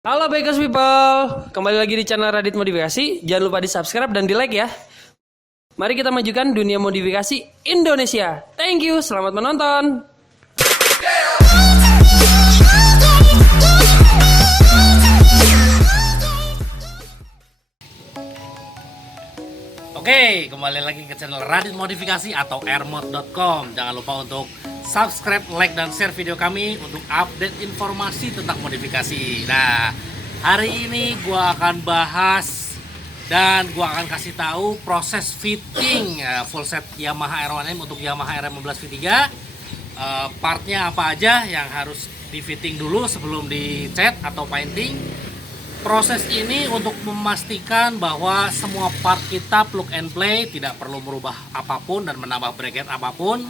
Halo Bakers People, kembali lagi di channel Radit Modifikasi. Jangan lupa di subscribe dan di like ya. Mari kita majukan dunia modifikasi Indonesia. Thank you, selamat menonton. Oke, kembali lagi ke channel Radit Modifikasi atau airmod.com. Jangan lupa untuk subscribe, like, dan share video kami untuk update informasi tentang modifikasi. Nah, hari ini gua akan bahas dan gua akan kasih tahu proses fitting full set Yamaha R1M untuk Yamaha R15 V3. Partnya apa aja yang harus di fitting dulu sebelum dicat atau painting. Proses ini untuk memastikan bahwa semua part kita plug and play, tidak perlu merubah apapun dan menambah bracket apapun.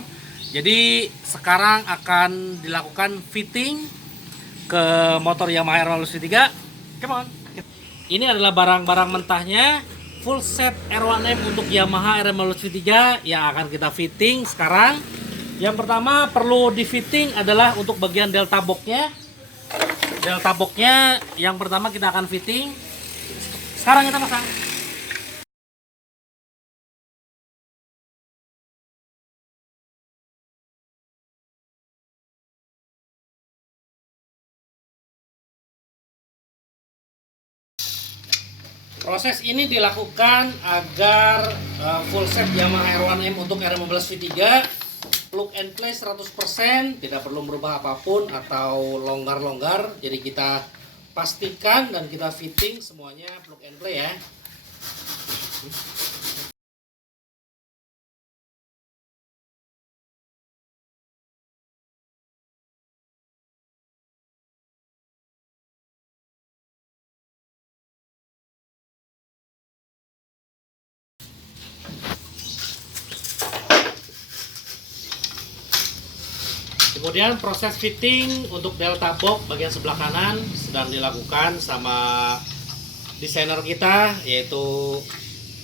Jadi sekarang akan dilakukan fitting ke motor Yamaha R15 V3. Come on. Ini adalah barang-barang mentahnya, full set R1M untuk Yamaha R15 V3 yang akan kita fitting sekarang. Yang pertama perlu di fitting adalah untuk bagian delta boxnya. Delta boxnya yang pertama kita akan fitting. Sekarang kita pasang. Proses ini dilakukan agar full set Yamaha R1M untuk R15 V3 plug and play 100%, tidak perlu merubah apapun atau longgar-longgar. Jadi kita pastikan dan kita fitting semuanya plug and play ya. Kemudian proses fitting untuk delta box bagian sebelah kanan sedang dilakukan sama desainer kita, yaitu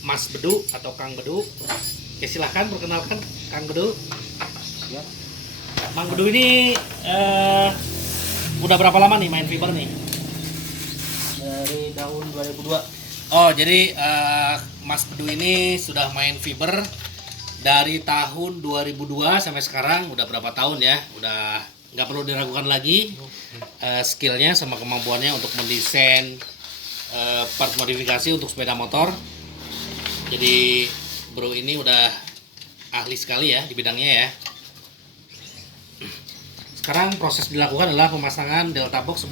Mas Bedu atau Kang Bedu. Oke, silahkan perkenalkan Kang Bedu. Ya. Mang Bedu ini udah berapa lama nih main fiber nih? Dari tahun 2002. Oh, jadi Mas Bedu ini sudah main fiber dari tahun 2002 sampai sekarang. Udah berapa tahun ya? Udah nggak perlu diragukan lagi skillnya sama kemampuannya untuk mendesain part modifikasi untuk sepeda motor. Jadi bro ini udah ahli sekali ya di bidangnya ya. Sekarang proses dilakukan adalah pemasangan delta box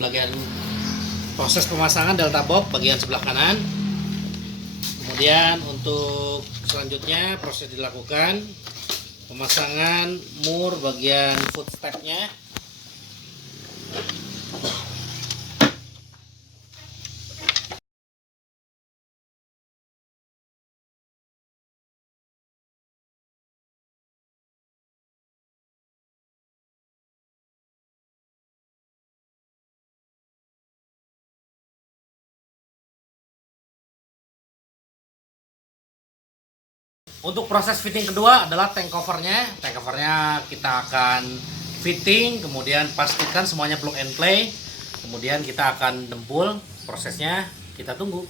proses pemasangan delta box bagian sebelah kanan. Kemudian untuk selanjutnya proses dilakukan pemasangan mur bagian footstepnya. Untuk proses fitting kedua adalah tank covernya. Tank covernya kita akan fitting, kemudian pastikan semuanya plug and play. Kemudian kita akan dempul. Prosesnya kita tunggu.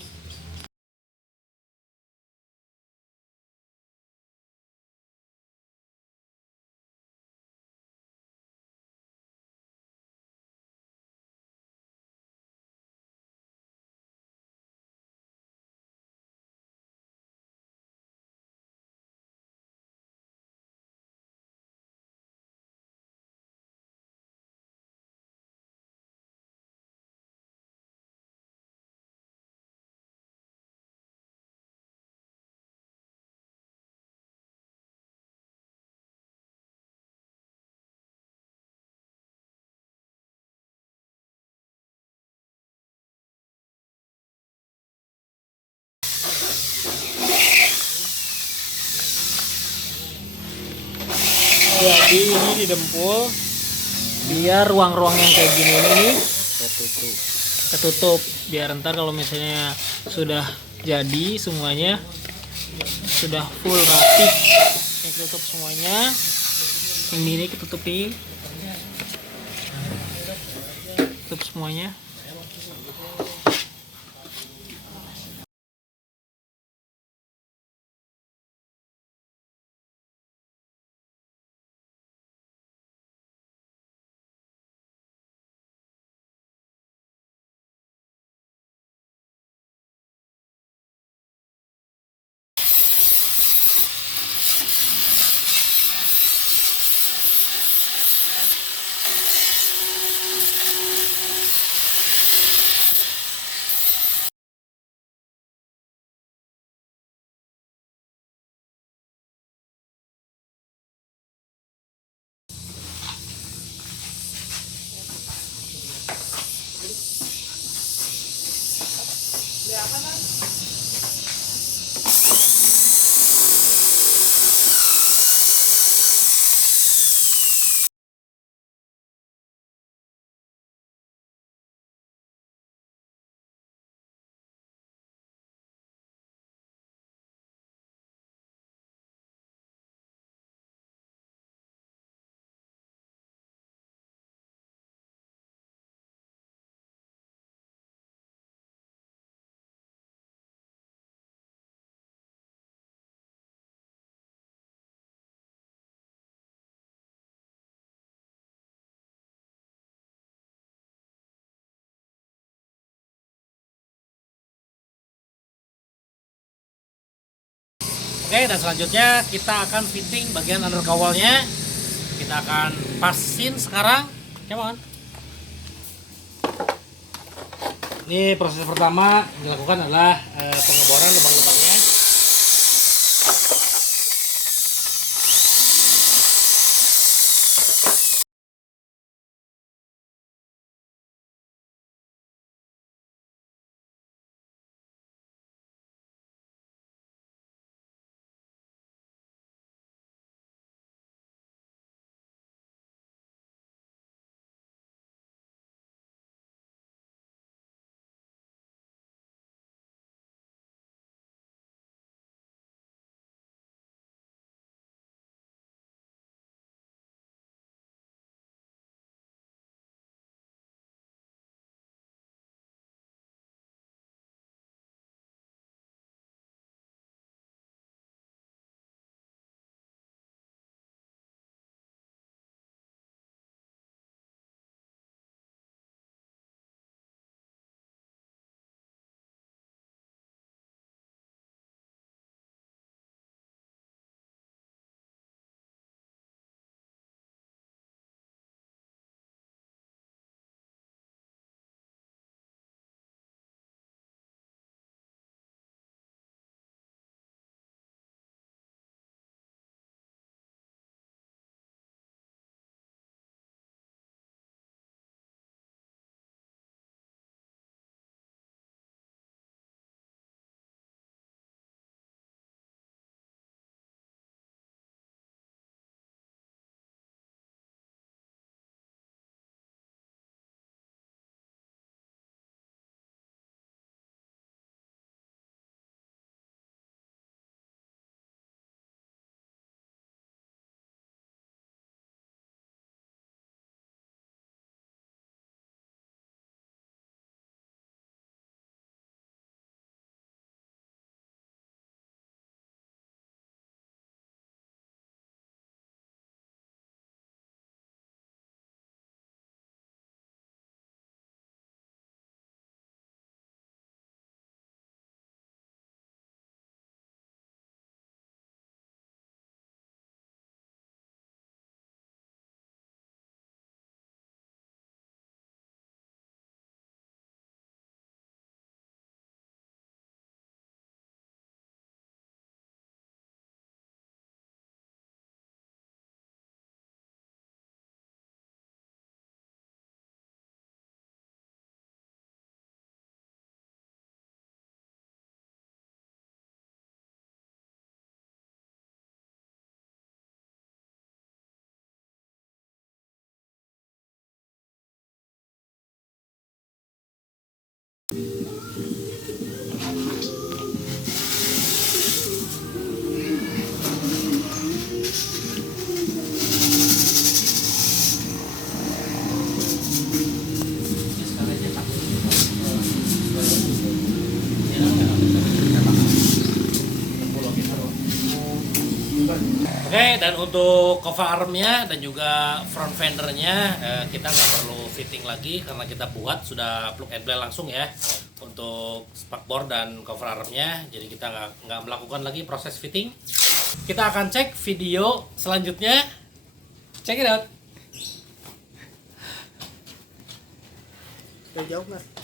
Jadi ini didempul biar ruang-ruang yang kayak gini ini ketutup biar ntar kalau misalnya sudah jadi semuanya sudah full rapi, yang ketutup semuanya, yang ini ketutup semuanya. Oke, dan selanjutnya kita akan fitting bagian undercovernya. Kita akan pasin sekarang. Come on. Ini proses pertama yang dilakukan adalah pengeboran lubang-lubangnya. Oke, dan untuk cover armnya dan juga front fendernya kita nggak perlu fitting lagi karena kita buat sudah plug and play langsung ya untuk spakbor dan cover armnya. Jadi kita nggak melakukan lagi proses fitting. Kita akan cek video selanjutnya. Check it out. Jauh nggak?